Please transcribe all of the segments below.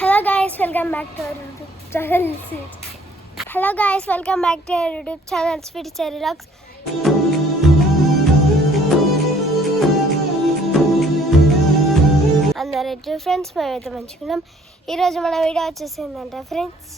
Hello guys, welcome back to our YouTube channel. Hello guys, welcome back to our YouTube channel Sweet Cherry Vlogs. అందరూ ఎట్లా friends, మేమైతే మంచుకున్నాం. ఈరోజు మన video వచ్చేసిందంట friends,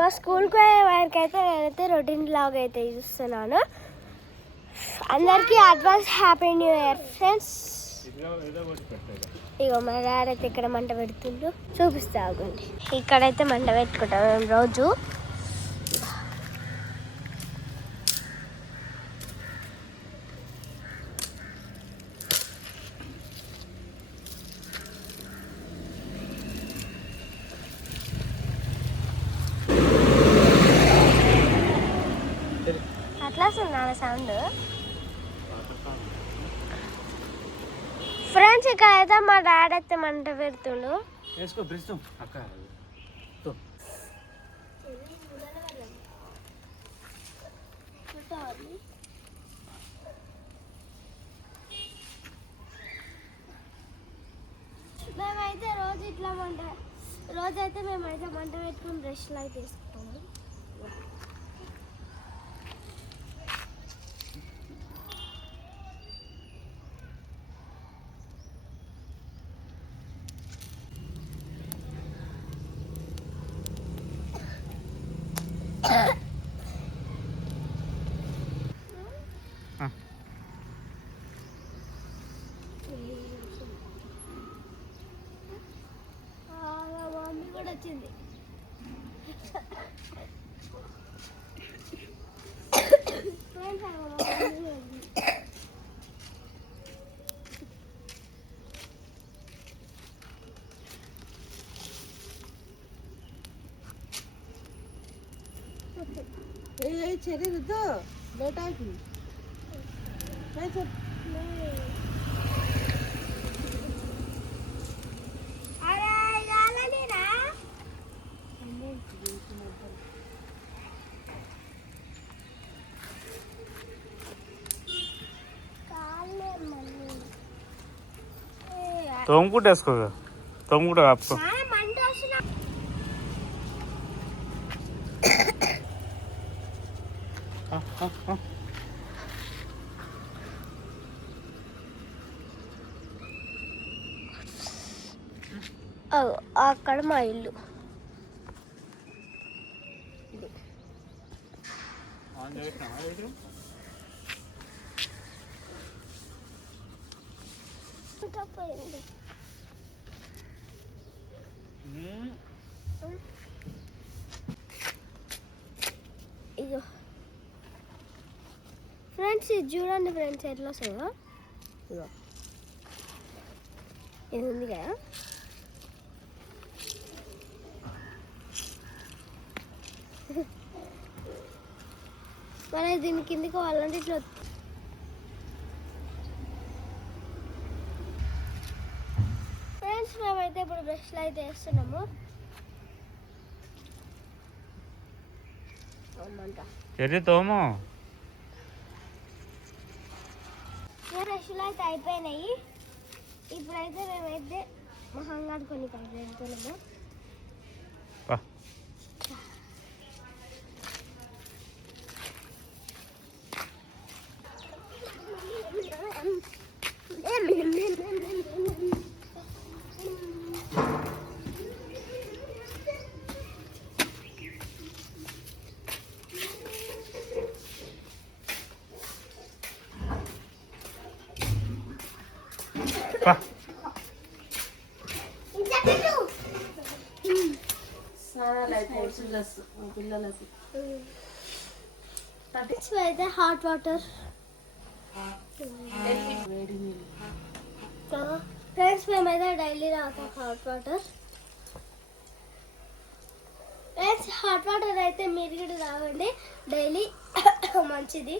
మా స్కూల్కి పోయే వారికి అయితే నేనైతే రొటీన్ బ్లాగ్ అయితే చూస్తున్నాను. అందరికీ advance happy new year friends. ఇగో మా డాడీ అయితే ఇక్కడ మంట పెడుతుండ్రు, చూపిస్తా ఆగండి. ఇక్కడైతే మంట పెట్టుకుంటాం మేము రోజు. అట్లా వస్తుంది సౌండ్. ఫ్రెండ్స్ ఇక్కడ అయితే మా డాడీ అయితే మంట పెడుతుండు. మేమైతే రోజు ఇట్లా రోజైతే మేమైతే మంట పెట్టుకుని బ్రష్లు అయితే తీసుకుంటాము. మమ్మీ కూడా వచ్చింది. చెరీ రుద్దు బయటకి తోముకుంటే వేసుకో, తోముకుంటే కాపుకో. అక్కడ మా ఇల్లు. ఇదో ఫ్రెండ్స్, ఇది చూడండి ఫ్రెండ్స్ ఎట్లా వస్తుందో. ఇదో ఇది ఉంది కదా, మరి దీని కిందికి వాళ్ళంటే ఇట్లా. ఫ్రెండ్స్ మేమైతే ఇప్పుడు బ్రష్లు అయితే వేస్తున్నాము. తోము బ్రష్లు అయితే అయిపోయినాయి. ఇప్పుడైతే మేమైతే మహంగాడు కొన్ని వెళ్తున్నాము. పిల్లలకి అయితే హాట్ వాటర్ ఫ్రెండ్స్, మేమైతే డైలీ తాగుతాం hot water. Friends hot water అయితే మీరు కూడా తాగండి డైలీ, మంచిది.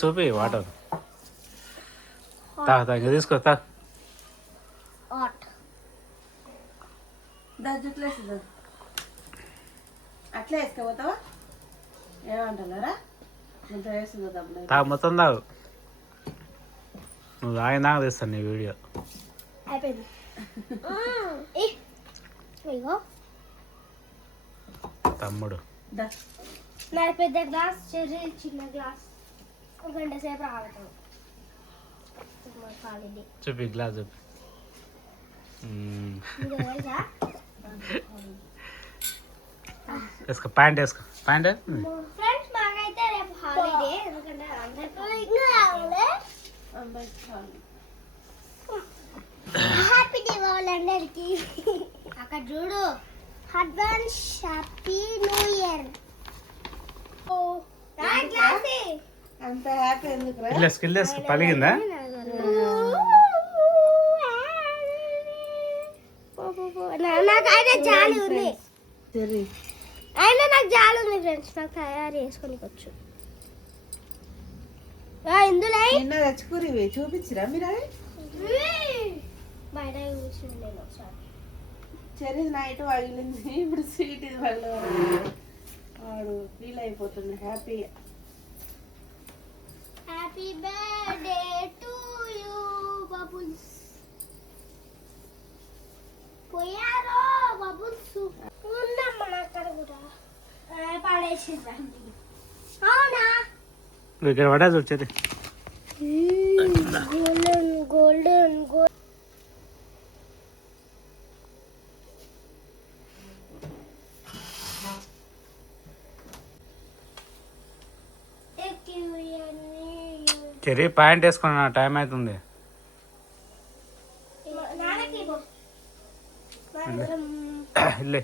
చూపి వాటర్ తీసుకో. హాట్ అట్లా వేసుకోపోతావా? ఏమంటారా? మొత్తం తాగు. నువ్వు తాగినాక తెస్తాను నీ వీడియో. అయిపోయింది. ఇగో తమ్ముడు దా. నాది పెద్ద గ్లాస్, చెర్రీ చిన్న గ్లాస్. ఒక గంట సేపు రావటం కాలేజీ. చూపి గ్లాస్ చూపి. వేసుకో ప్యాంట్, వేసుకో ప్యాంట్. ఫ్రెండ్స్ మాకైతే రేపు హాలిడే, ఎందుకంటే హ్యాపీ దీపావళి అందరికి. అక్కడ చూడు, అడ్వాన్స్ హ్యాపీ న్యూ ఇయర్. అంత హ్యాపీ ఎందుకు రా? స్కిల్ వేసుకో. పలిగిందా? నాకు అయితే జాలి ఉంది, సరే అయినా నాకు జాలి ఉంది ఫ్రెండ్స్. నాకు తయారు చేసుకోనికొచ్చు. ఇందులో నిన్న తెచ్చుకురివి చూపించిరా మీరు అవి? బయట చూసిన నేను ఒకసారి. చెర్రీ నైట్ పగిలింది, ఇప్పుడు స్వీట్ ఇది పగలవాడు. వాడు ఫీల్ అయిపోతుంది హ్యాపీగా. Happy birthday to you bubbles. పోయారో బబుల్స్ ఉందమ్మా నా అక్కడ కూడా. పడేసిందండి. అవునా? ఇక్కడ పడేది వచ్చేది. Golden golden gold. Cherry pant వేసుకున్నా, టైం అవుతుంది. ఇల్లే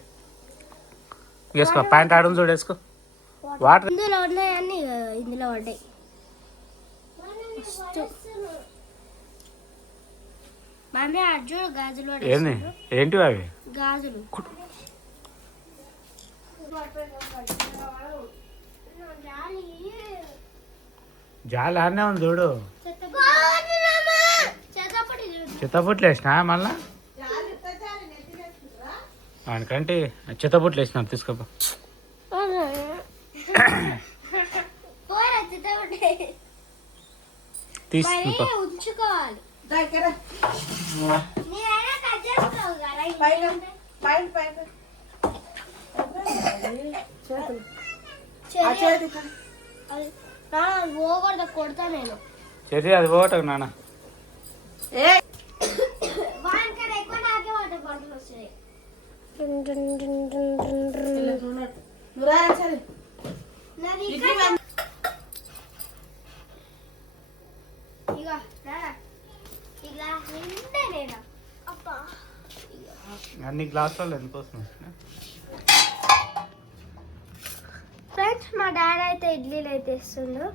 వేసుకో ప్యాంట్. ఆడడం చూడు, వేసుకో. వాటర్ ఇందులో ఉన్నాయన్నీ ఇందులో పడ్డాయి. మమ్మీ అర్జుడు గాజులు ఏంది? ఏంటివి అవి? గాజులు. జాలి ఆడనే ఉంది చూడు. చిత్తపుట్లు వేసినా మళ్ళా వానికంటే చిత్తపుట్లు వేసినారు. తీసుకోపో. తీసుకో. ఉంచుకోవాలి. దగ్గర పోకూడదు, కొడతా నేను. చెర్రీ అది పోవటం నాన్న. వానికన్నా ఎక్కువ నాకే వాటర్ బాటిల్ వస్తాయి. నాది ఇక్కడ. ఇగో ఇలా నిండా నేను. అబ్బా అన్ని గ్లాసులలో ఎందుకోసం ఫ్రెండ్స్, మా డాడీ అయితే ఇడ్లీలు అయితే ఇస్తుండు.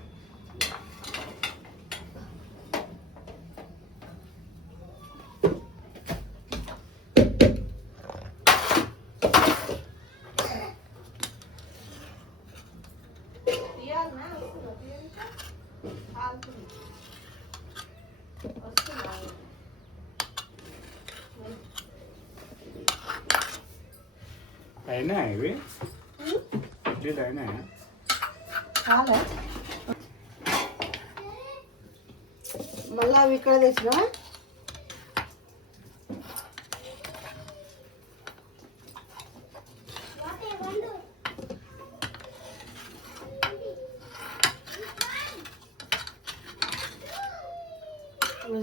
అయినా ఇవి ఇడ్లీలు అయినా చాలా మళ్ళీ అవి ఇక్కడ తెచ్చినా.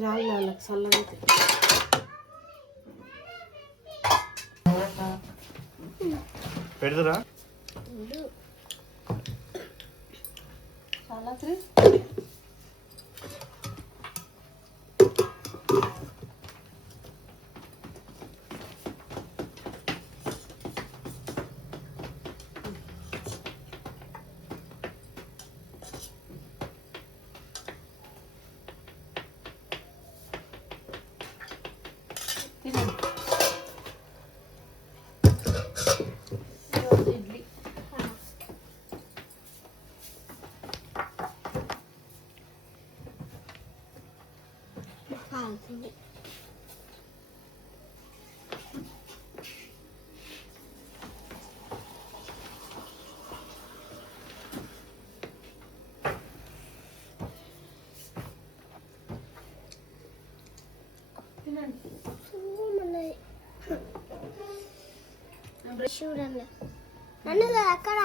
చాలు వాళ్ళకి చల్లగా అయితే. పెడదురా. చాలా త్రీ ఇడ్లీ కాల్తుంది. చూడండి నన్ను అక్కడ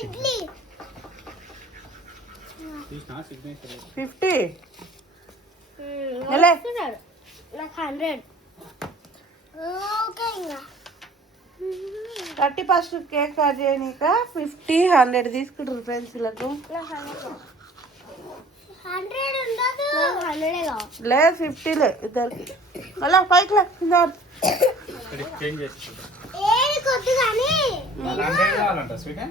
ఇడ్లీ 50 నాకు 100 ఓకే ఇంకా 31st కేక్ కట్ చేయనీక 50 100 తీసుకుంటారు ఫ్రెండ్స్ వీళ్ళకు. 100 ఉండదు 100 కావాలి లేదు 50 లే ఇద్దరికి. మళ్ళా పైకి లే చేంజ్ చేసుకుంటా ఏది కొద్ది కానీ కావాలంట స్వీట్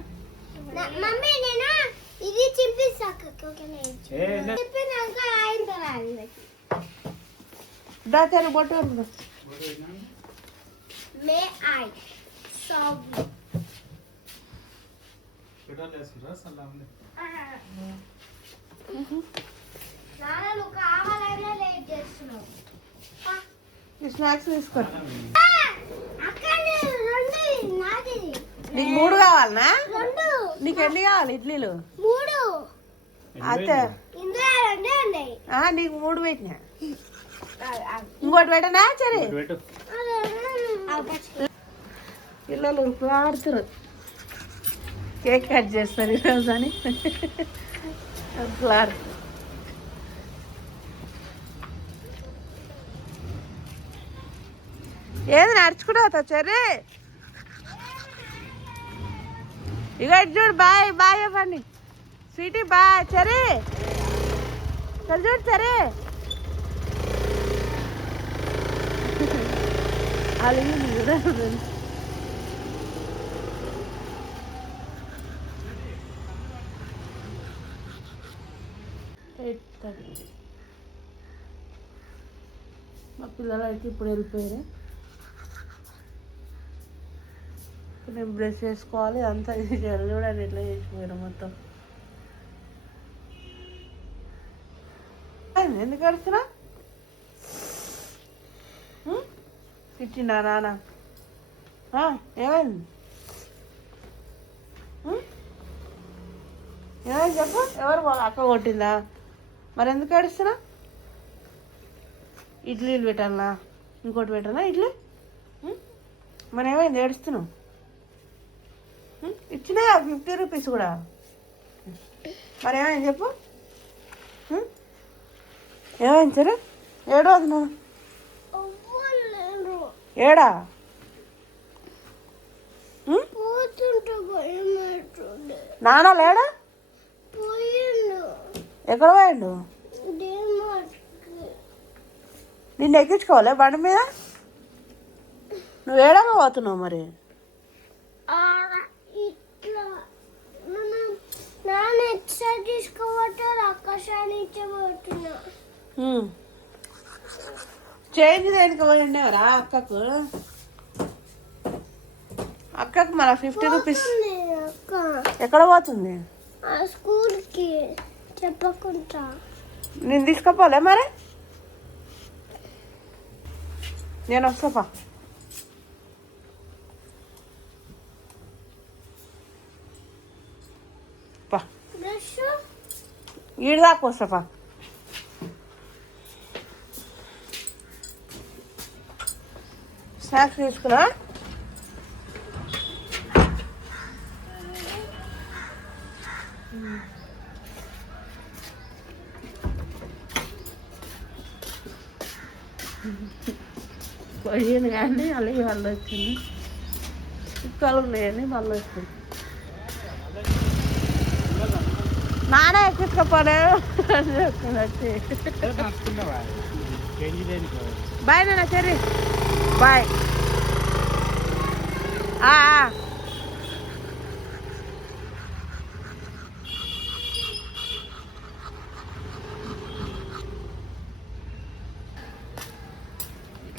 మమ్మీ నేను ఇది చింపిస్తాక ఏ చింపినాక ఆయన తరాలి దాచారు బొట్టు పెట్టుకో. మే ఐ సాబ్ నాన్న నువ్వు కావాలన్నా లేట్ చేస్తున్నావు ఈ స్నాక్స్ తీసుకో. అక్కడ రెండు నాది నీకు 3 కావాలనా? రెండు నీకు ఎన్ని కావాలి ఇడ్లీలు? 3 అయితే ఇందులో రెండే ఉన్నాయి నీకు 3 పెట్టినా. ఇంకోటి పెట్టనా? సరే పెట్టు పిల్లలు ఆడుతారు కేక్ కట్ చేస్తారు ఈరోజు అని అట్లా ఏది నడుచుకుంటూ అవుతావు చెర్రీ? ఇక ఇటు చూడు బాయ్ బాయ్ ఇవ్వండి స్వీటీ బాయ్ చెర్రీ సరే చూడు చెర్రీ అలాగే కూడా మా పిల్లలు అయితే ఇప్పుడు వెళ్ళిపోయారు. నేను బ్రష్ చేసుకోవాలి అంతా ఇది చేయాలి. చూడండి ఎట్లా చేసిపోయారు మొత్తం. ఎందుకు అడుస్తున్నా? తిట్టిండా నాన్న? ఏమైంది ఏమైంది చెప్పు. ఎవరు అక్క కొట్టిందా? మరి ఎందుకు ఏడుస్తున్నా? ఇడ్లీలు పెట్టాలనా? ఇంకోటి పెట్టానా ఇడ్లీ? మరి ఏమైంది ఏడుస్తున్నావు? ఇచ్చినా 50 రూపీస్ కూడా. మరి ఏమైంది చెప్పు. ఏమైంది సరే ఏడో అది నువ్వు ఏడా? నాన్న లేడా? ఎక్కడ పోయిండు? నిన్ను ఎక్కించుకోవాలి బండి మీద? నువ్వు ఏడాగా పోతున్నావు మరి? చేంజ్ దేనికి పోయిండేవరా అక్కకు? అక్కకు మన 50 రూపీస్ ఎక్కడ పోతుంది? స్కూల్కి చెప్పకుండా నేను తీసుకుపోలే మరి? నేను వస్తాపా. ఈడు దాకా వస్తాపా. స్నాక్స్ తీసుకున్నా? పోయింది కానీ అలాగే వాళ్ళు వచ్చింది. కుక్కలు ఉన్నాయని వాళ్ళు వచ్చింది. నానే ఎక్కించుకోపోలే వచ్చి. బాయ్ నాన్న సరే బాయ్.